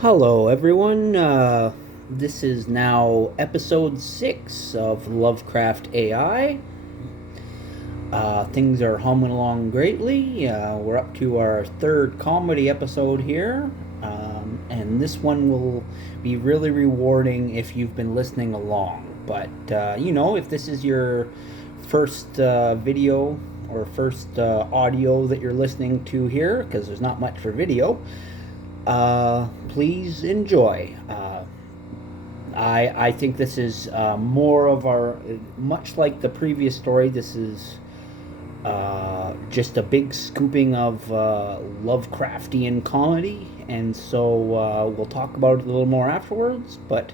Hello, everyone. This is now episode 6 of Lovecraft AI. Things are humming along greatly. We're up to our third comedy episode here, and this one will be really rewarding if you've been listening along. But, if this is your first video or first audio that you're listening to here, because there's not much for video, please enjoy. I think this is more of our, much like the previous story, this is just a big scooping of Lovecraftian comedy, and so we'll talk about it a little more afterwards. But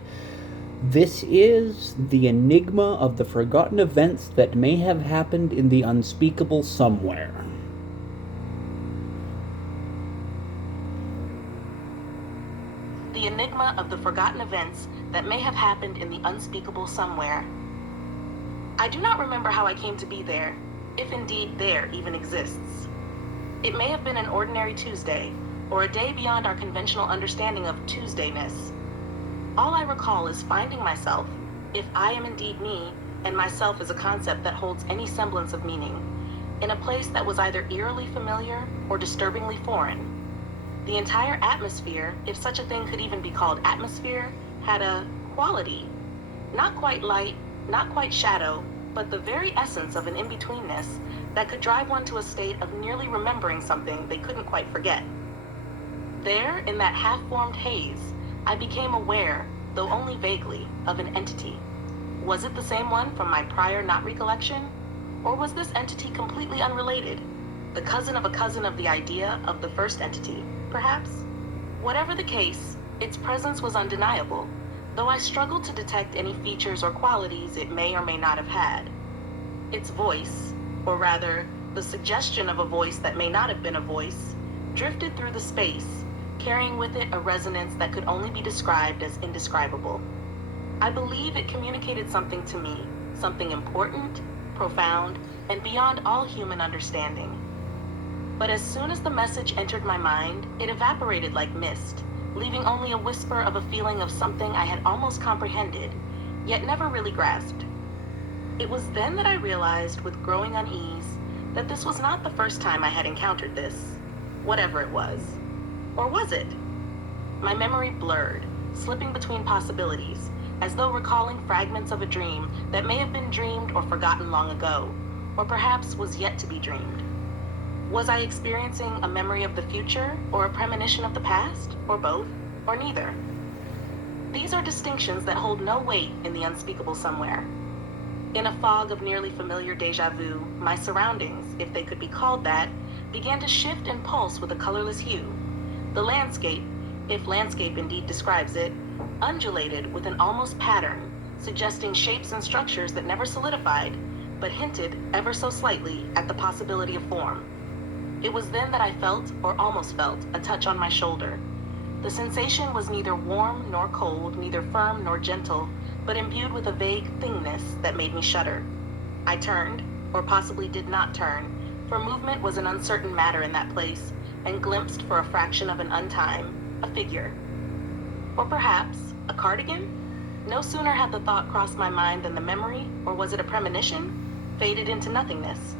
this is the enigma of the forgotten events that may have happened in the unspeakable somewhere. The enigma of the forgotten events that may have happened in the unspeakable somewhere. I do not remember how I came to be there, if indeed there even exists. It may have been an ordinary Tuesday, or a day beyond our conventional understanding of Tuesdayness. All I recall is finding myself, if I am indeed me, and myself is a concept that holds any semblance of meaning, in a place that was either eerily familiar or disturbingly foreign. The entire atmosphere, if such a thing could even be called atmosphere, had a quality. Not quite light, not quite shadow, but the very essence of an in-betweenness that could drive one to a state of nearly remembering something they couldn't quite forget. There, in that half-formed haze, I became aware, though only vaguely, of an entity. Was it the same one from my prior not recollection? Or was this entity completely unrelated? The cousin of the idea of the first entity, perhaps? Whatever the case, its presence was undeniable, though I struggled to detect any features or qualities it may or may not have had. Its voice, or rather, the suggestion of a voice that may not have been a voice, drifted through the space, carrying with it a resonance that could only be described as indescribable. I believe it communicated something to me, something important, profound, and beyond all human understanding. But as soon as the message entered my mind, it evaporated like mist, leaving only a whisper of a feeling of something I had almost comprehended, yet never really grasped. It was then that I realized with growing unease that this was not the first time I had encountered this, whatever it was. Or was it? My memory blurred, slipping between possibilities, as though recalling fragments of a dream that may have been dreamed or forgotten long ago, or perhaps was yet to be dreamed. Was I experiencing a memory of the future, or a premonition of the past, or both, or neither? These are distinctions that hold no weight in the unspeakable somewhere. In a fog of nearly familiar déjà vu, my surroundings, if they could be called that, began to shift and pulse with a colorless hue. The landscape, if landscape indeed describes it, undulated with an almost pattern, suggesting shapes and structures that never solidified, but hinted ever so slightly at the possibility of form. It was then that I felt, or almost felt, a touch on my shoulder. The sensation was neither warm nor cold, neither firm nor gentle, but imbued with a vague thingness that made me shudder. I turned, or possibly did not turn, for movement was an uncertain matter in that place, and glimpsed for a fraction of an untime, a figure. Or perhaps, a cardigan? No sooner had the thought crossed my mind than the memory, or was it a premonition, faded into nothingness.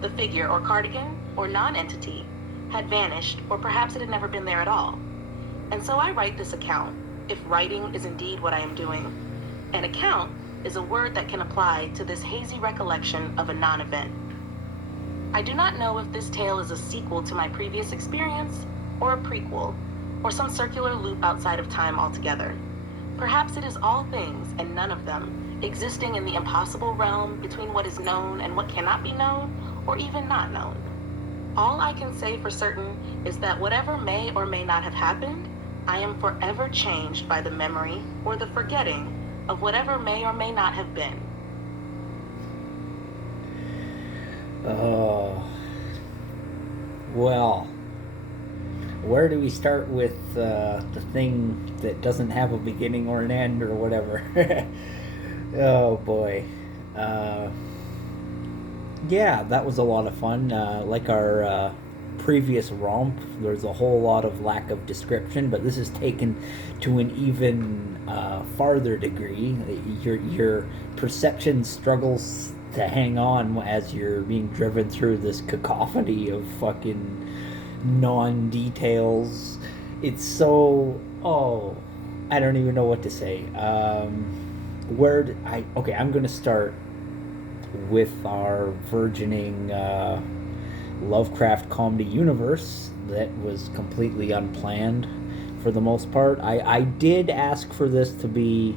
The figure or cardigan, or non-entity, had vanished, or perhaps it had never been there at all. And so I write this account, if writing is indeed what I am doing. An account is a word that can apply to this hazy recollection of a non-event. I do not know if this tale is a sequel to my previous experience, or a prequel, or some circular loop outside of time altogether. Perhaps it is all things and none of them, existing in the impossible realm between what is known and what cannot be known, or even not known. All I can say for certain is that whatever may or may not have happened, I am forever changed by the memory or the forgetting of whatever may or may not have been. Oh, well, where do we start with the thing that doesn't have a beginning or an end or whatever? Oh boy. Yeah, that was a lot of fun. Like our previous romp, there's a whole lot of lack of description, but this is taken to an even farther degree. Your perception struggles to hang on as you're being driven through this cacophony of fucking non-details. It's so... oh, I don't even know what to say. Okay, I'm gonna start with our burgeoning Lovecraft comedy universe that was completely unplanned for the most part. I did ask for this to be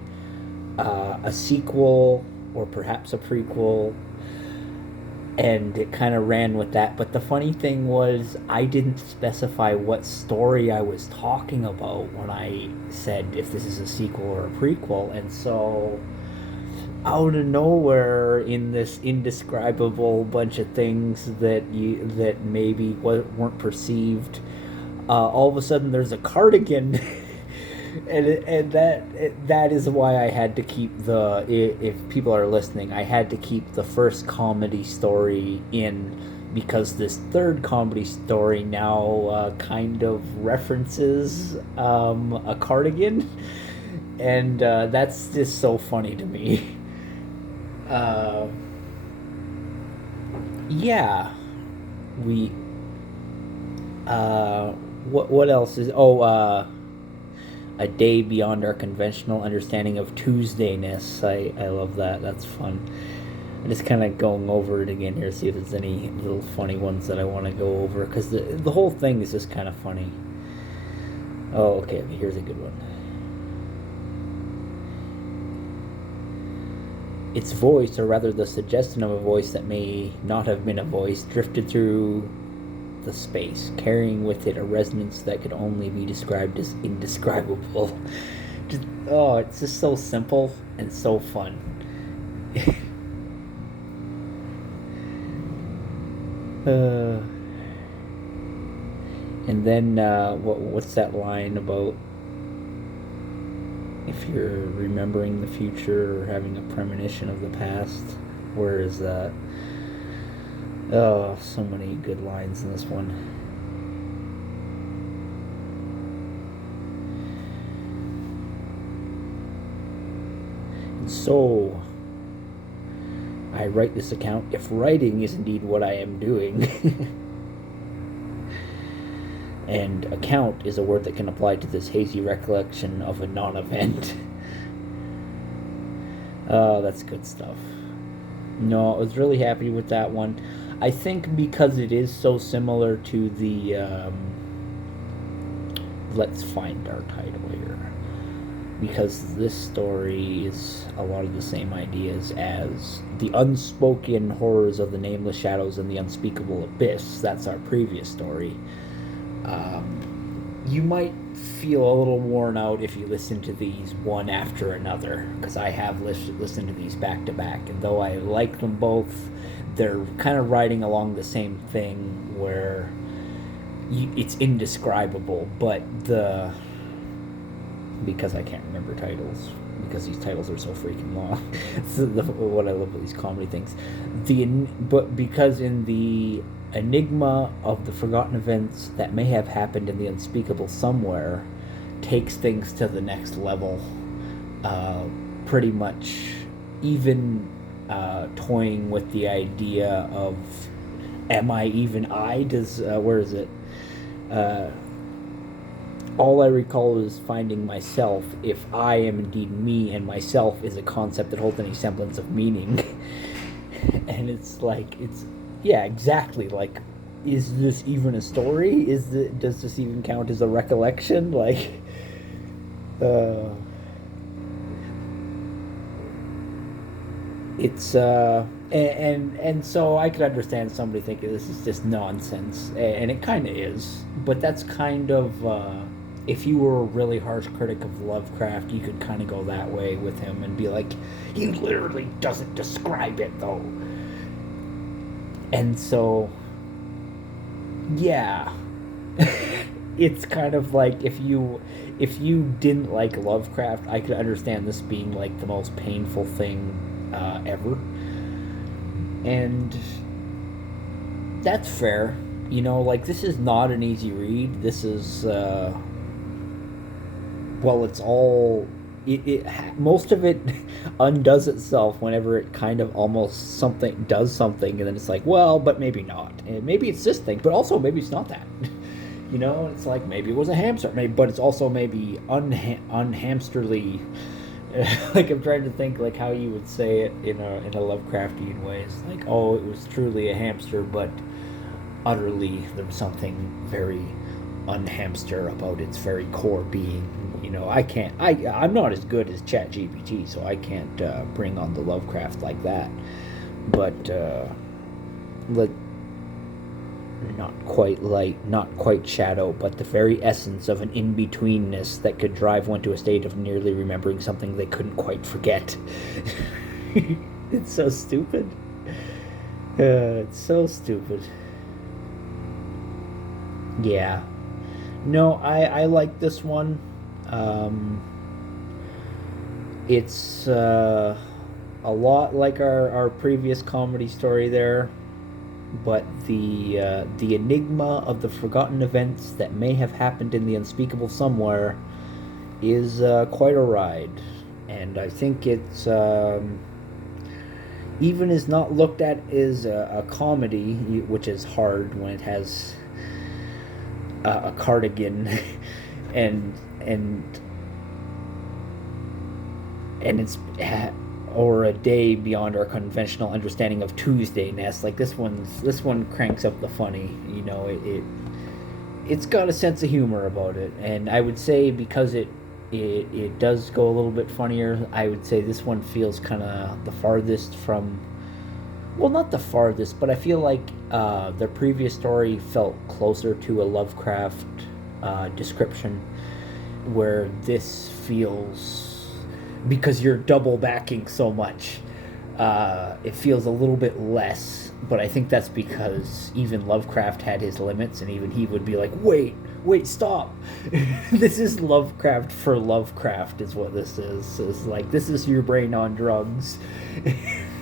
a sequel or perhaps a prequel, and it kind of ran with that. But the funny thing was, I didn't specify what story I was talking about when I said if this is a sequel or a prequel, and so out of nowhere, in this indescribable bunch of things that maybe weren't perceived, all of a sudden there's a cardigan. And that is why I had to keep if people are listening, I had to keep the first comedy story in, because this third comedy story now kind of references a cardigan, and that's just so funny to me. Yeah, we what else is... a day beyond our conventional understanding of Tuesdayness. I love that. That's fun. I'm just kind of going over it again here, see if there's any little funny ones that I want to go over, because the whole thing is just kind of funny. Oh, okay, here's a good one. Its voice, or rather the suggestion of a voice that may not have been a voice, drifted through the space, carrying with it a resonance that could only be described as indescribable. It's just so simple and so fun. And then what's that line about if you're remembering the future or having a premonition of the past? Where is that? Oh, so many good lines in this one. And so, I write this account if writing is indeed what I am doing. And account is a word that can apply to this hazy recollection of a non-event. Oh, that's good stuff. No, I was really happy with that one. I think because it is so similar to the let's find our title here, because this story is a lot of the same ideas as the unspoken horrors of the nameless shadows and the unspeakable abyss. That's our previous story. You might feel a little worn out if you listen to these one after another, because I have listened to these back to back, and though I like them both, they're kind of riding along the same thing where it's indescribable, but because I can't remember titles, because these titles are so freaking long. So what I love about these comedy things, but because in the Enigma of the Forgotten Events that may have happened in the Unspeakable Somewhere, takes things to the next level, pretty much even toying with the idea of, am I even I? Where is it? All I recall is finding myself, if I am indeed me, and myself is a concept that holds any semblance of meaning. And it's like, yeah, exactly. Like, is this even a story? Does this even count as a recollection? Like, it's and so I could understand somebody thinking this is just nonsense, and it kind of is. But that's kind of if you were a really harsh critic of Lovecraft, you could kind of go that way with him and be like, he literally doesn't describe it though. And so, yeah, it's kind of like if you didn't like Lovecraft, I could understand this being like the most painful thing ever. And that's fair. like, this is not an easy read. This is, well, it's all. Most of it undoes itself whenever it kind of almost something does something, and then it's like, well, but maybe not. And maybe it's this thing, but also maybe it's not that. It's like maybe it was a hamster, maybe, but it's also maybe unhamsterly. Like, I'm trying to think like how you would say it in a Lovecraftian way. It's like, oh, it was truly a hamster, but utterly there was something very unhamster about its very core being. I can't. I'm not as good as ChatGPT, so I can't bring on the Lovecraft like that. But like, not quite light, not quite shadow, but the very essence of an in-betweenness that could drive one to a state of nearly remembering something they couldn't quite forget. It's so stupid. It's so stupid. Yeah. No, I like this one. It's a lot like our previous comedy story there, but the enigma of the forgotten events that may have happened in the unspeakable somewhere is quite a ride, and I think it's even is not looked at as a comedy, which is hard when it has a cardigan and it's or a day beyond our conventional understanding of Tuesdayness. Like, this one cranks up the funny. It's got a sense of humor about it, and I would say because it does go a little bit funnier, I would say this one feels kind of the farthest from, well, not the farthest, but I feel like the previous story felt closer to a Lovecraft description, where this feels, because you're double backing so much, it feels a little bit less. But I think that's because even Lovecraft had his limits, and even he would be like, wait, stop. This is Lovecraft for Lovecraft is what this is. It's like, this is your brain on drugs.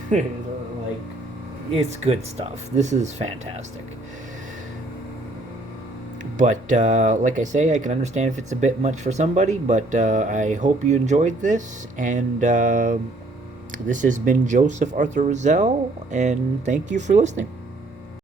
Like, it's good stuff. This is fantastic. But like I say, I can understand if it's a bit much for somebody, but I hope you enjoyed this. And this has been Joseph Arthur Rizal, and thank you for listening.